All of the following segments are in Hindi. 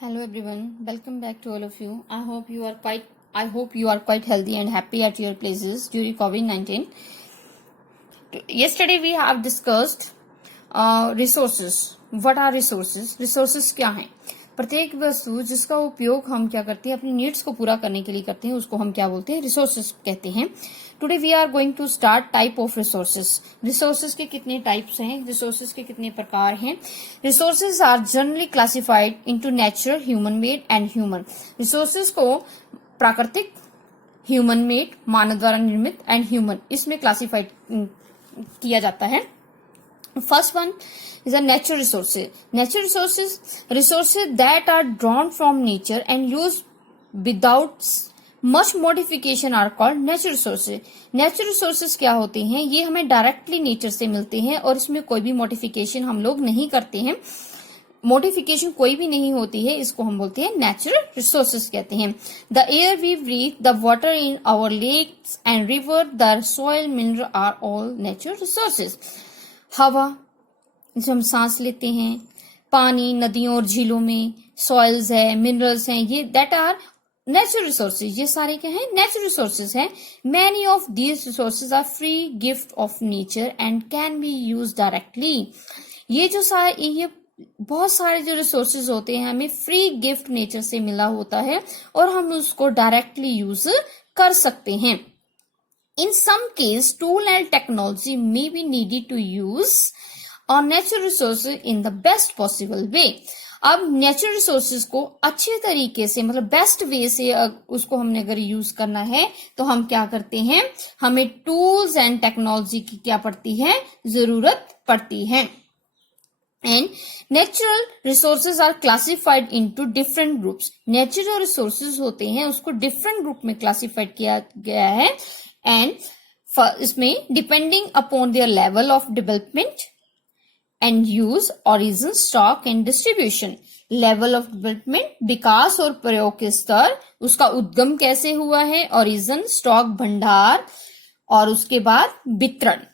Hello everyone, welcome back to all of you. I hope you are quite healthy and happy at your places during COVID-19. Yesterday we have discussed resources. What are resources? Resources क्या हैं? प्रत्येक वस्तु जिसका उपयोग हम क्या करते हैं अपनी नीड्स को पूरा करने के लिए करते हैं उसको हम क्या बोलते हैं? रिसोर्सेज कहते हैं. Today we are going to start type of resources. Resources के कितने टाइप्स हैं? रिसोर्सेज के कितने प्रकार हैं? Resources are generally classified into natural, human made and human. Resources को प्राकृतिक, ह्यूमन मेड मानव द्वारा निर्मित एंड ह्यूमन इसमें क्लासिफाइड किया जाता है. First one is a natural resources. Natural resources that are drawn from nature and used without much modification are called natural resources. Natural resources क्या होते हैं? ये हमें डायरेक्टली नेचर से मिलते हैं और इसमें कोई भी मॉडिफिकेशन हम लोग नहीं करते हैं. मॉडिफिकेशन कोई भी नहीं होती है, इसको हम बोलते हैं नेचुरल रिसोर्सेज कहते हैं. The air we breathe, the water in our lakes and river, the soil, mineral are all natural resources. हवा जो हम सांस लेते हैं, पानी नदियों और झीलों में, सॉइल्स है, मिनरल्स हैं, ये दैट आर नेचुरल रिसोर्सेज. ये सारे क्या हैं? नेचुरल रिसोर्सेज हैं. Many of these resources are free gift of nature and can be use directly. ये बहुत सारे जो रिसोर्सेज होते हैं हमें फ्री गिफ्ट नेचर से मिला होता है और हम उसको डायरेक्टली यूज कर सकते हैं. In some case, tool and technology may be needed to use our natural resources in the best possible way. अब नेचुरल रिसोर्सेज को अच्छे तरीके से मतलब बेस्ट वे से उसको हमने अगर यूज करना है तो हम क्या करते हैं? हमें टूल्स एंड टेक्नोलॉजी की क्या पड़ती है? जरूरत पड़ती है. And natural resources are classified into different groups. Natural resources होते हैं उसको डिफरेंट ग्रुप में क्लासिफाइड किया गया है. एंड इसमें depending upon their level of development and use, origin, stock and distribution. Level of development विकास और प्रयोग के स्तर, उसका उद्गम कैसे हुआ है, ओरिजिन, स्टॉक भंडार और उसके बाद वितरण.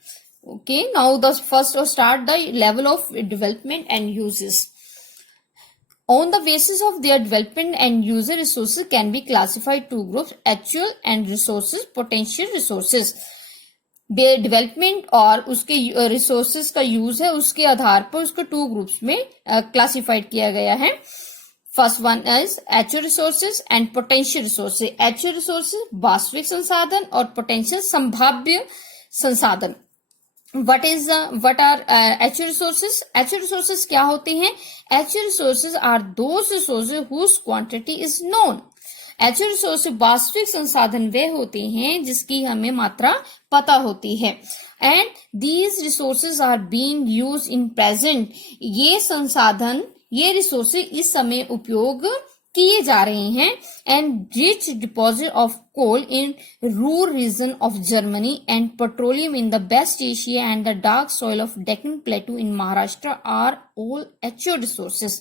Okay, now the first start the level of development and uses. On the basis of their development and user, resources can be classified two groups: actual and resources, potential resources. Development और उसके रिसोर्सेज का यूज है उसके आधार पर उसको टू ग्रुप्स में क्लासिफाइड किया गया है. First one is actual resources and potential resources. Actual resources वास्तविक संसाधन और पोटेंशियल संभाव्य संसाधन. what are actual resources? Actual resources क्या होते हैं? Actual resources are those resources whose quantity is known. Actual resources वास्तविक संसाधन वे होते हैं जिसकी हमें मात्रा पता होती है. And these resources are being used in present. ये संसाधन, ये resources इस समय उपयोग किए जा रहे हैं. And rich deposit of coal in Ruhr region of Germany and petroleum in the West Asia and the dark soil of Deccan plateau in Maharashtra are all actual resources.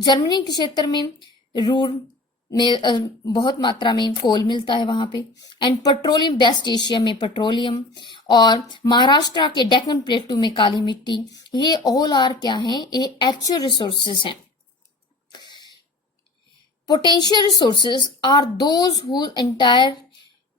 Germany के क्षेत्र में रूर में बहुत मात्रा में कोल मिलता है वहां पे. एंड पेट्रोलियम वेस्ट एशिया में पेट्रोलियम और महाराष्ट्र के डेक्कन प्लेटू में काली मिट्टी. ये ऑल आर क्या है? ये एक्चुअल रिसोर्सेज हैं. Potential resources are those whose entire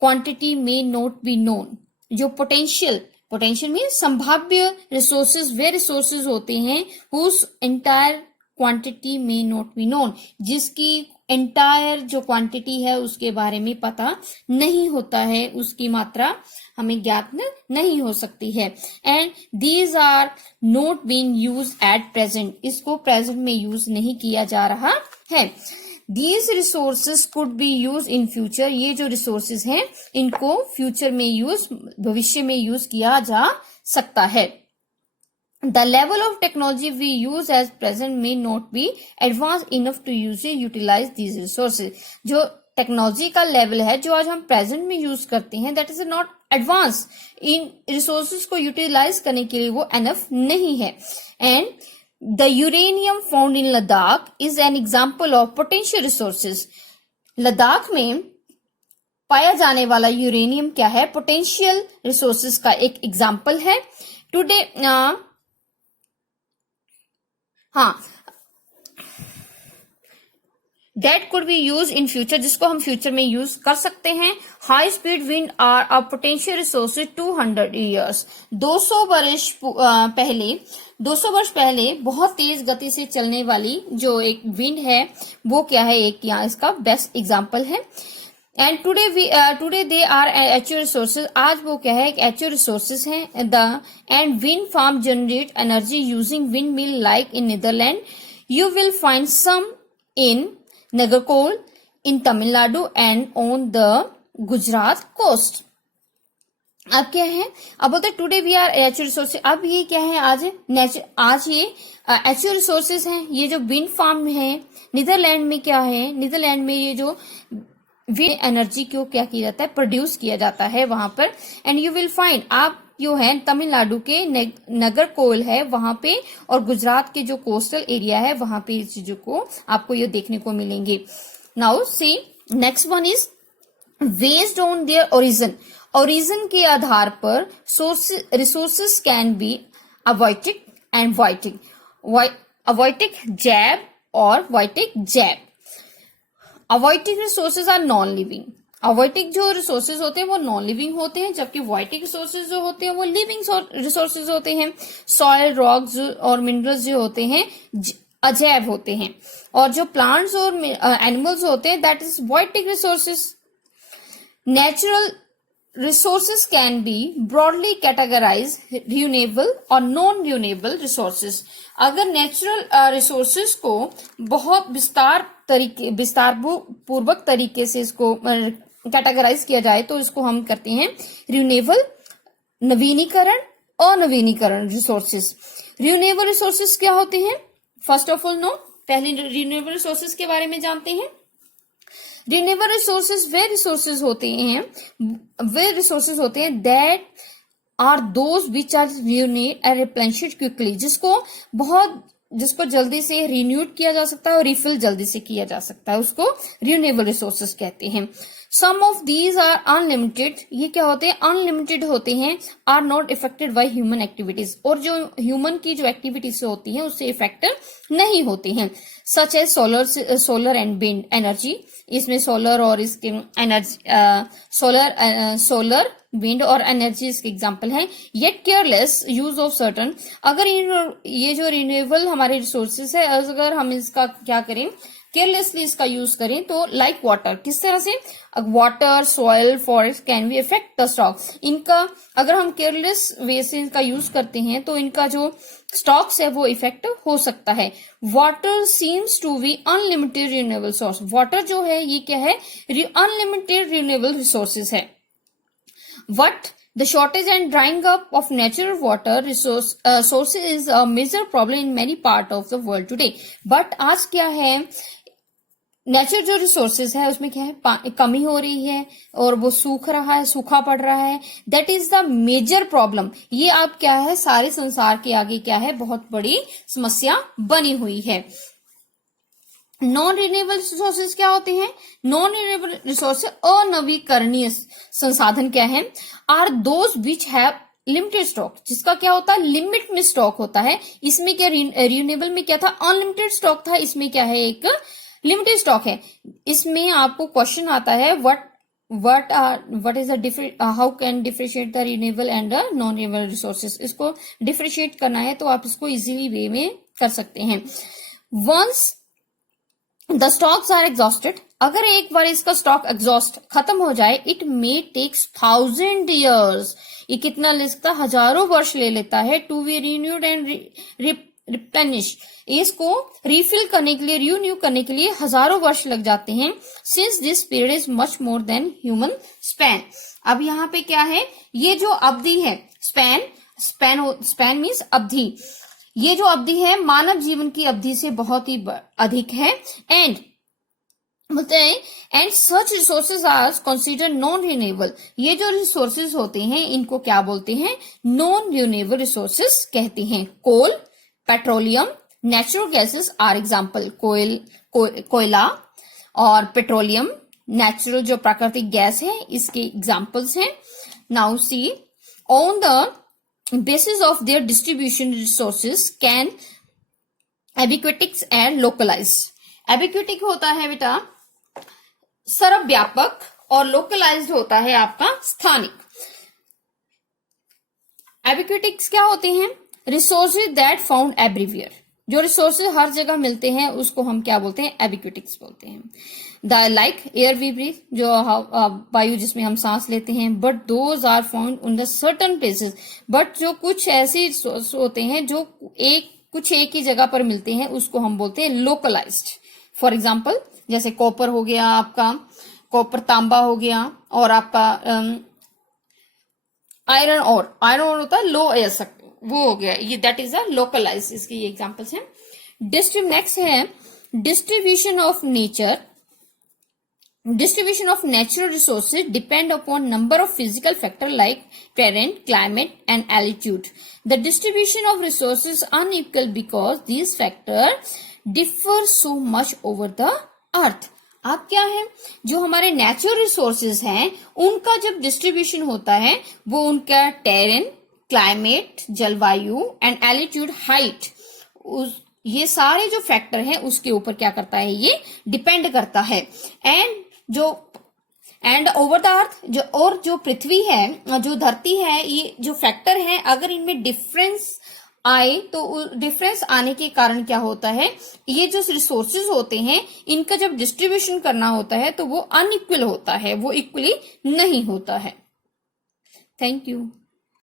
quantity may not be known. जो potential में संभाव्य resources वे resources होते हैं whose entire quantity may not be known. जिसकी entire जो quantity है उसके बारे में पता नहीं होता है, उसकी मात्रा हमें ज्ञात नहीं हो सकती है. And these are not being used at present. इसको present में use नहीं किया जा रहा है. These resources could be used in future. ये जो resources हैं इनको फ्यूचर में भविष्य में यूज किया जा सकता है. The level of technology we use as present may not be advanced enough to utilize these resources. जो टेक्नोलॉजी का लेवल है जो आज हम प्रेजेंट में यूज करते हैं that is not advance. In resources को यूटिलाइज करने के लिए वो एनफ नहीं है. And The uranium found in Ladakh is an example of potential resources. Ladakh में पाया जाने वाला यूरेनियम क्या है? पोटेंशियल रिसोर्सेज का एक एग्जाम्पल है. Today that could be use in future, जिसको हम फ्यूचर में यूज कर सकते हैं। High speed wind are a potential resources 200 years, 200 वर्ष पहले बहुत तेज गति से चलने वाली जो एक विंड है वो क्या है, एक यहाँ इसका बेस्ट एग्जाम्पल है। And today they are actual resources, आज वो क्या है, एक एक्चुअल रिसोर्सेज हैं। The and wind farm generate energy using wind mill like in Netherland, you will find some in Nagarkol in Tamil Nadu and on the Gujarat coast। अब क्या है, अब बोलते हैं today we are actual resources, अब ये क्या है, आज ये एक्चुअल रिसोर्सेज हैं। ये जो विंड फार्म है नीदरलैंड में, क्या है, नीदरलैंड में ये जो विंड एनर्जी को क्या किया जाता है, प्रोड्यूस किया जाता है वहां पर। एंड यू विल फाइंड, आप जो है तमिलनाडु के नगरकोल है वहां पे, और गुजरात के जो कोस्टल एरिया है वहां पे इस चीजों को आपको ये देखने को मिलेंगे। Now see next one is based on their origin, origin के आधार पर resources can be अवॉइटिक and biotic, अवॉइटिक जैब और biotic jab. अवॉइटिक resources are non living, अवॉइटिक जो रिसोर्सेज होते हैं वो नॉन लिविंग होते हैं, जबकि वाइटिक रिसोर्सेज जो होते हैं वो लिविंग रिसोर्सेज होते हैं। सॉइल, रॉक्स और मिनरल्स जो होते हैं अजैव होते हैं, और जो प्लांट्स और एनिमल्स होते हैं that is biotic resources. Natural resources can be broadly categorise renewable और नॉन रिन्यूएबल रिसोर्सेज। अगर नेचुरल रिसोर्सेज को बहुत विस्तार पूर्वक तरीके से इसको कैटेगराइज किया जाए तो इसको हम करते हैं रिन्यूएबल, नवीनीकरण, अनवीनीकरण रिसोर्सेज। रिन्यूएबल रिसोर्सेज क्या होते हैं, फर्स्ट ऑफ ऑल नो, पहले रिन्यूएबल रिसोर्सेज के बारे में जानते हैं। रिन्यूएबल रिसोर्सेज वे रिसोर्सेज होते हैं that are those which are renewed and replenished quickly, जिसको जल्दी से रिन्यूड किया जा सकता है और रिफिल जल्दी से किया जा सकता है, उसको रिन्यूएबल रिसोर्सेज कहते हैं। Some of these are unlimited, ये क्या होते हैं, अनलिमिटेड होते हैं। Are not affected by human activities, और जो ह्यूमन की जो एक्टिविटीज होती हैं उससे इफेक्ट नहीं होते हैं। Such as solar and wind energy, इसमें सोलर और इसके एनर्जी सोलर विंड और एनर्जी इसके एग्जाम्पल है। Yet careless use of certain, अगर ये जो रिन्यूएबल हमारे रिसोर्सेज है, अगर हम इसका क्या करें, केयरलेसली इसका यूज करें तो लाइक वाटर, किस तरह से, water, soil, forest can be effect the stock. इनका अगर हम केयरलेस वे से इनका यूज करते हैं तो इनका जो स्टॉक्स है वो इफेक्ट हो सकता है। Water seems to be unlimited renewable source, water जो है ये क्या है, अनलिमिटेड रिन्यूएबल रिसोर्सेज है। What the shortage and drying up of natural water sources is a major problem in many parts of the world today. But आज क्या है, नेचुरल जो रिसोर्सेज है उसमें क्या है, कमी हो रही है और वो सूखा पड़ रहा है। That is the major problem. ये अब क्या है, सारे संसार के आगे क्या है, बहुत बड़ी समस्या बनी हुई है। नॉन रिन्यूएबल रिसोर्सेज क्या होते हैं, नॉन रिन्यूएबल रिसोर्सेज अनवीकरणीय संसाधन क्या है, are those which have limited stock, जिसका क्या होता है, लिमिट में स्टॉक होता है। इसमें क्या, रिन्यूएबल में क्या था, अनलिमिटेड स्टॉक था, इसमें क्या है, एक लिमिटेड स्टॉक है। इसमें आपको क्वेश्चन आता है what is the how can differentiate the renewable and the non renewable resources, इसको डिफरेंशिएट करना है तो आप इसको इजीली वे में कर सकते हैं। Once the stocks are exhausted, अगर एक बार इसका स्टॉक एग्जॉस्ट खत्म हो जाए, इट मे टेक्स 1000 years, ये कितना ले सकता है, हजारों वर्ष ले लेता है, to be renewed and replenish, इसको रिफिल करने के लिए, रिन्यू करने के लिए हजारों वर्ष लग जाते हैं। Since this period is much more than human span. अब यहाँ पे क्या है, ये जो अवधि है, स्पैन मीन्स अवधि, ये जो अवधि है मानव जीवन की अवधि से बहुत ही अधिक है। एंड बोलते हैं and such resources are consider non renewable, ये जो रिसोर्सेज होते हैं इनको क्या बोलते हैं, नॉन रिन्यूएबल रिसोर्सेज कहते हैं। Coal, petroleum, natural gases are example, कोयला और पेट्रोलियम, नेचुरल जो प्राकृतिक गैस है इसके एग्जाम्पल्स हैं। Now see on the basis of their distribution resources can ubiquitous and localized. एबिक्यूटिक होता है बेटा सर्वव्यापक और लोकलाइज्ड होता है आपका स्थानिक। एबिक्यूटिक्स क्या होते हैं? रिसोर्सेज दैट फाउंड एवरीवेयर, जो रिसोर्सेज हर जगह मिलते हैं उसको हम क्या बोलते हैं? एबिक्यूटिक्स बोलते हैं। The like air we breathe, जो वायु जिसमें हम सांस लेते हैं, but those are found in the certain places, but जो कुछ ऐसे होते हैं जो कुछ एक ही जगह पर मिलते हैं उसको हम बोलते हैं लोकलाइज्ड। फॉर एग्जाम्पल जैसे कॉपर हो गया आपका, कॉपर तांबा हो गया, और आपका आयरन और होता है लो एयर वो हो गया, ये दैट इज अ लोकलाइज, इसके ये एग्जांपल्स हैं। नेक्स्ट है distribution of nature. Distribution of natural resources depend upon number of physical factors like parent, climate, and altitude. The distribution of resources unequal because these factors differ so much over the earth. अब क्या है, जो हमारे नेचुरल रिसोर्सेज हैं उनका जब डिस्ट्रीब्यूशन होता है वो उनका टेरेन, क्लाइमेट, जलवायु एंड एल्टीट्यूड, हाइट, ये सारे जो फैक्टर हैं उसके ऊपर क्या करता है, ये डिपेंड करता है। एंड ओवर द अर्थ, जो पृथ्वी है, जो धरती है, ये जो फैक्टर है अगर इनमें डिफरेंस आए तो डिफरेंस आने के कारण क्या होता है, ये जो रिसोर्सेज होते हैं इनका जब डिस्ट्रीब्यूशन करना होता है तो वो अनइक्वल होता है, वो इक्वली नहीं होता है। Thank you.